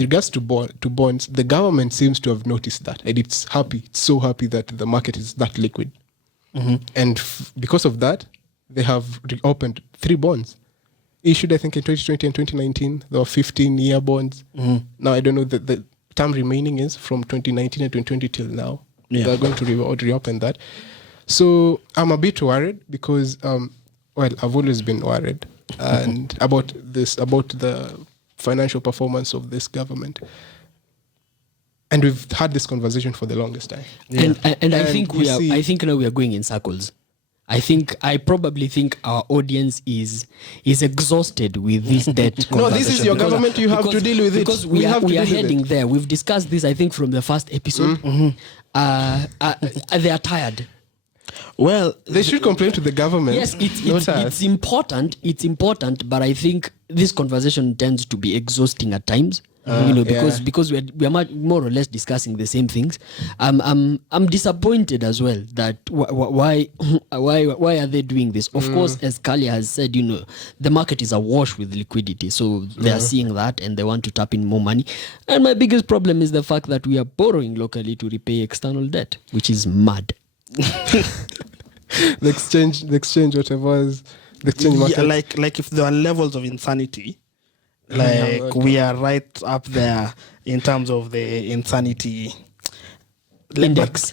regards to bonds, the government seems to have noticed that, and it's so happy that the market is that liquid. And because of that, they have reopened 3 bonds issued, I think, in 2020 and 2019. There were 15-year bonds. Now, I don't know the term remaining is from 2019 and 2020 till now. They're going to reopen that. So I'm a bit worried because, I've always been worried and about the financial performance of this government. And we've had this conversation for the longest time. And I think I think now we are going in circles. I probably think our audience is exhausted with this debt. No, this is your government. You have to deal with it. Because we are heading there. We've discussed this, I think, from the first episode. They are tired. Well, they should complain to the government. Yes, it's important. It's important, but I think this conversation tends to be exhausting at times. Because we are more or less discussing the same things. I'm disappointed as well that why are they doing this? Of course, as Kalia has said, the market is awash with liquidity, so they are seeing that and they want to tap in more money. And my biggest problem is the fact that we are borrowing locally to repay external debt, which is mad. the exchange market. Like if there are levels of insanity. We are right up there in terms of the insanity index.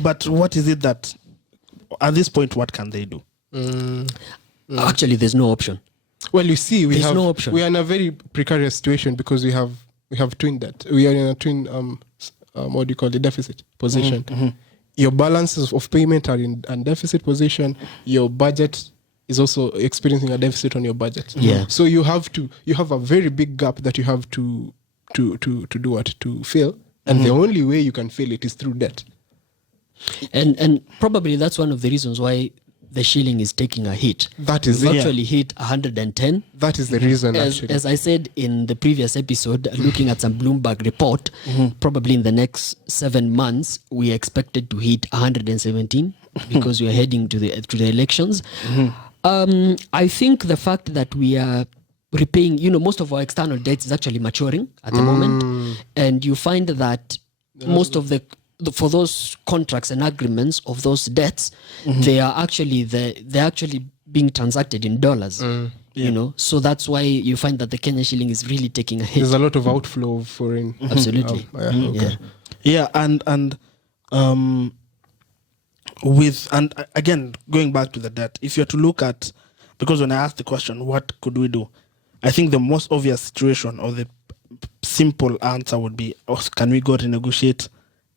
But what is it that at this point, what can they do? Actually, there's no option. Well, you see, there's no option. We are in a very precarious situation because we have twin debt. We are in a twin deficit position. Your balances of payment are in a deficit position. Your budget is also experiencing a deficit on your budget. So you have a very big gap that you have to fill, and the only way you can fill it is through debt. And probably that's one of the reasons why the shilling is taking a hit. That is We've actually hit 110. That is the reason. As I said in the previous episode, looking at some Bloomberg report, probably in the next 7 months we are expected to hit 117 because we are heading to the elections. I think the fact that we are repaying, most of our external debts is actually maturing at the moment, and you find that most of for those contracts and agreements of those debts, they're actually being transacted in dollars. So that's why you find that the Kenya shilling is really taking a hit. There's a lot of outflow of foreign. Absolutely. And again, going back to the debt, if you're to look at, because when I asked the question, what could we do? I think the most obvious situation or the simple answer would be, can we go to negotiate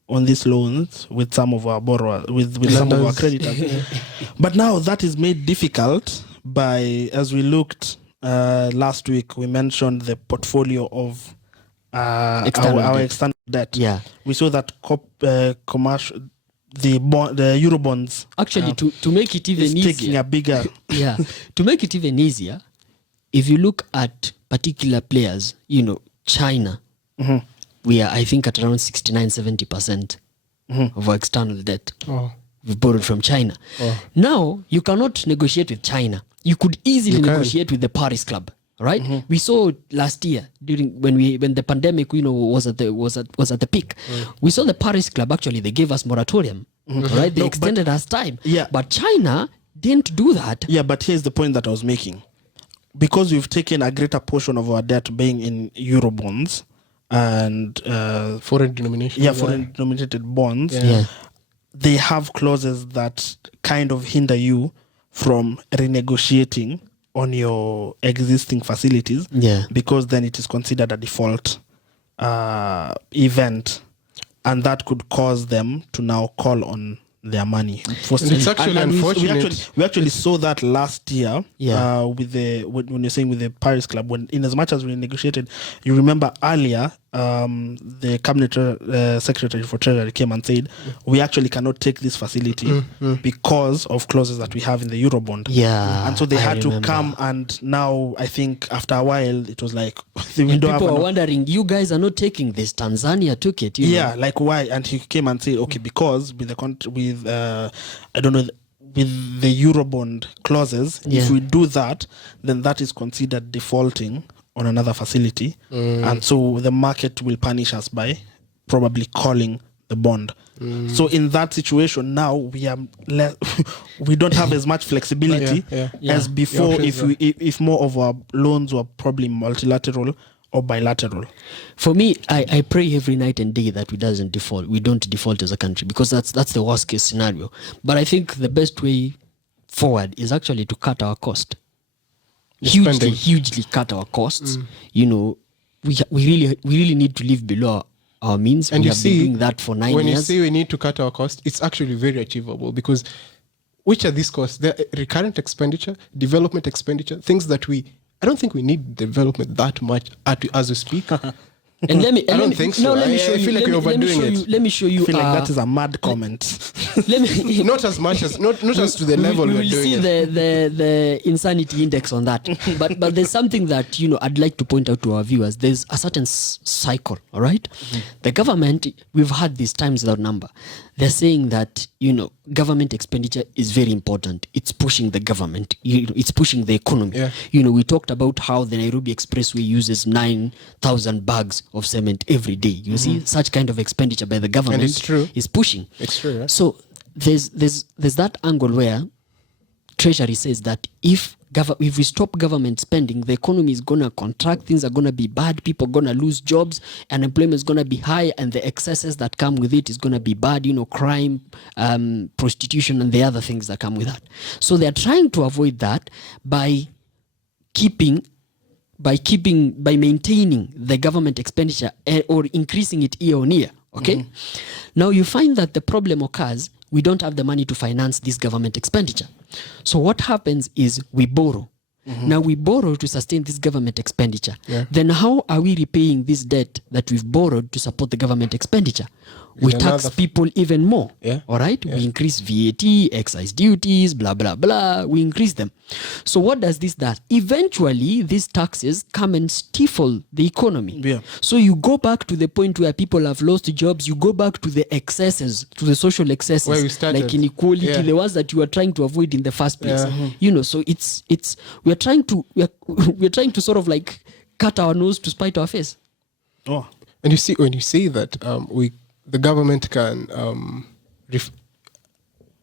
on these loans with some of our borrowers, with some of our creditors? But now that is made difficult by, as we looked last week, we mentioned the portfolio of our external debt. We saw that commercial. The Euro bonds actually to make it even easier, taking a bigger to make it even easier, if you look at particular players, China, we are, I think, at around 69-70% of our external debt. We've borrowed from China. Now you cannot negotiate with China. You could easily negotiate with the Paris Club. Right, we saw last year when the pandemic, was at the peak. We saw the Paris Club actually they gave us moratorium. Right, they extended us time. But China didn't do that. But here's the point that I was making: because we've taken a greater portion of our debt being in Euro bonds and foreign denomination, foreign denominated bonds, they have clauses that kind of hinder you from renegotiating on your existing facilities, because then it is considered a default event, and that could cause them to now call on their money. It's actually unfortunate. We actually saw that last year with when you're saying with the Paris Club, when in as much as we negotiated, you remember earlier the cabinet secretary for Treasury came and said we actually cannot take this facility because of clauses that we have in the Eurobond. And so they had to come, and now I think after a while it was like people are wondering, you guys are not taking this. Tanzania took it. Like why? And he came and said, okay, because with the I don't know, with the Eurobond clauses, if we do that, then that is considered defaulting on another facility, and so the market will punish us by probably calling the bond. So in that situation now we are we don't have as much flexibility as before if more of our loans were probably multilateral or bilateral. For me, I pray every night and day that we don't default as a country, because that's the worst case scenario. But I think the best way forward is actually to cut our cost. Hugely cut our costs. You know, we really need to live below our means. And we you have see, been doing that for 9 years. When you say we need to cut our costs, it's actually very achievable, because which are these costs? They're recurrent expenditure, development expenditure, things that I don't think we need development that much as we speak. And let me. I don't think so. No, let me show you. I feel like you're overdoing it. Let me show you. I feel like that is a mad comment. Let me. Not as much as not as to the level we we're will doing see it. the insanity index on that. but there's something that I'd like to point out to our viewers. There's a certain cycle. All right, the government, we've had these times without number. They're saying that government expenditure is very important. It's pushing the government. It's pushing the economy. Yeah. We talked about how the Nairobi Expressway uses 9,000 bags of cement every day. You see, such kind of expenditure by the government And it's true. is pushing. It's true. Right? So there's that angle where Treasury says that if we stop government spending, the economy is gonna contract, things are gonna be bad, people are gonna lose jobs, unemployment is gonna be high, and the excesses that come with it is gonna be bad. Crime, prostitution, and the other things that come with that. So they are trying to avoid that by maintaining the government expenditure or increasing it year on year. Okay. Now you find that the problem occurs. We don't have the money to finance this government expenditure. So what happens is we borrow. Now we borrow to sustain this government expenditure. Then how are we repaying this debt that we've borrowed to support the government expenditure? We tax people even more. All right? We increase VAT, excise duties, blah, blah, blah. We increase them. So what does this do? Eventually, these taxes come and stifle the economy. So you go back to the point where people have lost jobs. You go back to the excesses, to the social excesses, where we started. like inequality, the ones that you were trying to avoid in the first place. So we're trying to sort of like cut our nose to spite our face. Oh, and you see, when you say that the government can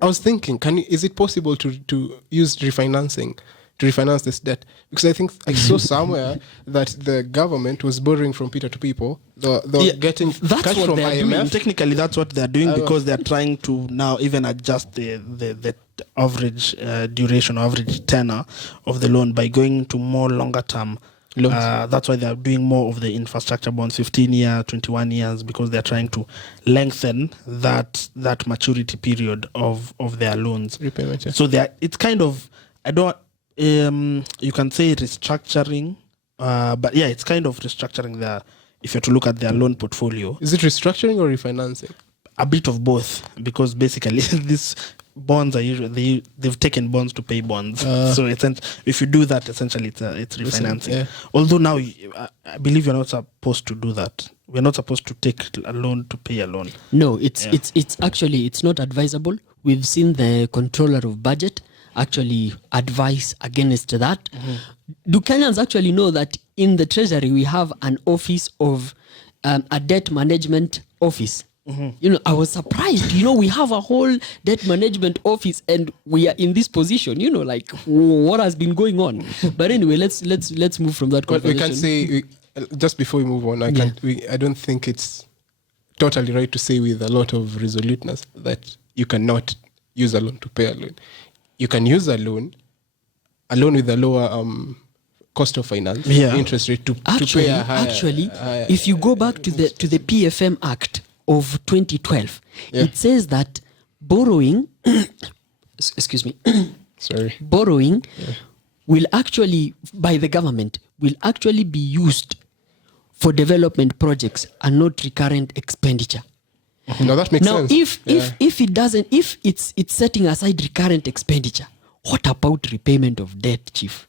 I was thinking, is it possible to use refinancing to refinance this debt? Because I think I saw somewhere that the government was borrowing from Peter to people. They're getting cash from IMF. Technically, that's what they're doing, because they're trying to now even adjust the average duration, average tenor of the loan by going to more longer term loans. That's why they're doing more of the infrastructure bonds, 15 years, 21 years, because they're trying to lengthen that maturity period of their loans. Repayment, yeah. So it's kind of, you can say restructuring, but yeah, it's kind of restructuring if you're to look at their loan portfolio. Is it restructuring or refinancing? A bit of both, because basically these bonds are usually they've taken bonds to pay bonds. So if you do that, essentially it's refinancing. Yeah. Although now I believe you're not supposed to do that. We're not supposed to take a loan to pay a loan. No, it's actually it's not advisable. We've seen the controller of budget actually advise against that. Do Kenyans actually know that in the Treasury we have an office of a debt management office? I was surprised. We have a whole debt management office, and we are in this position. Like what has been going on. But anyway, let's move from that conversation. We can say just before we move on. I don't think it's totally right to say with a lot of resoluteness that you cannot use a loan to pay a loan. You can use a loan with a lower cost of finance, interest rate to pay a higher. If you go back to the PFM Act of 2012, it says that borrowing, excuse me, borrowing will actually, by the government, will actually be used for development projects and not recurrent expenditure. No, that makes sense. Now, if it doesn't, if it's setting aside recurrent expenditure, what about repayment of debt, Chief?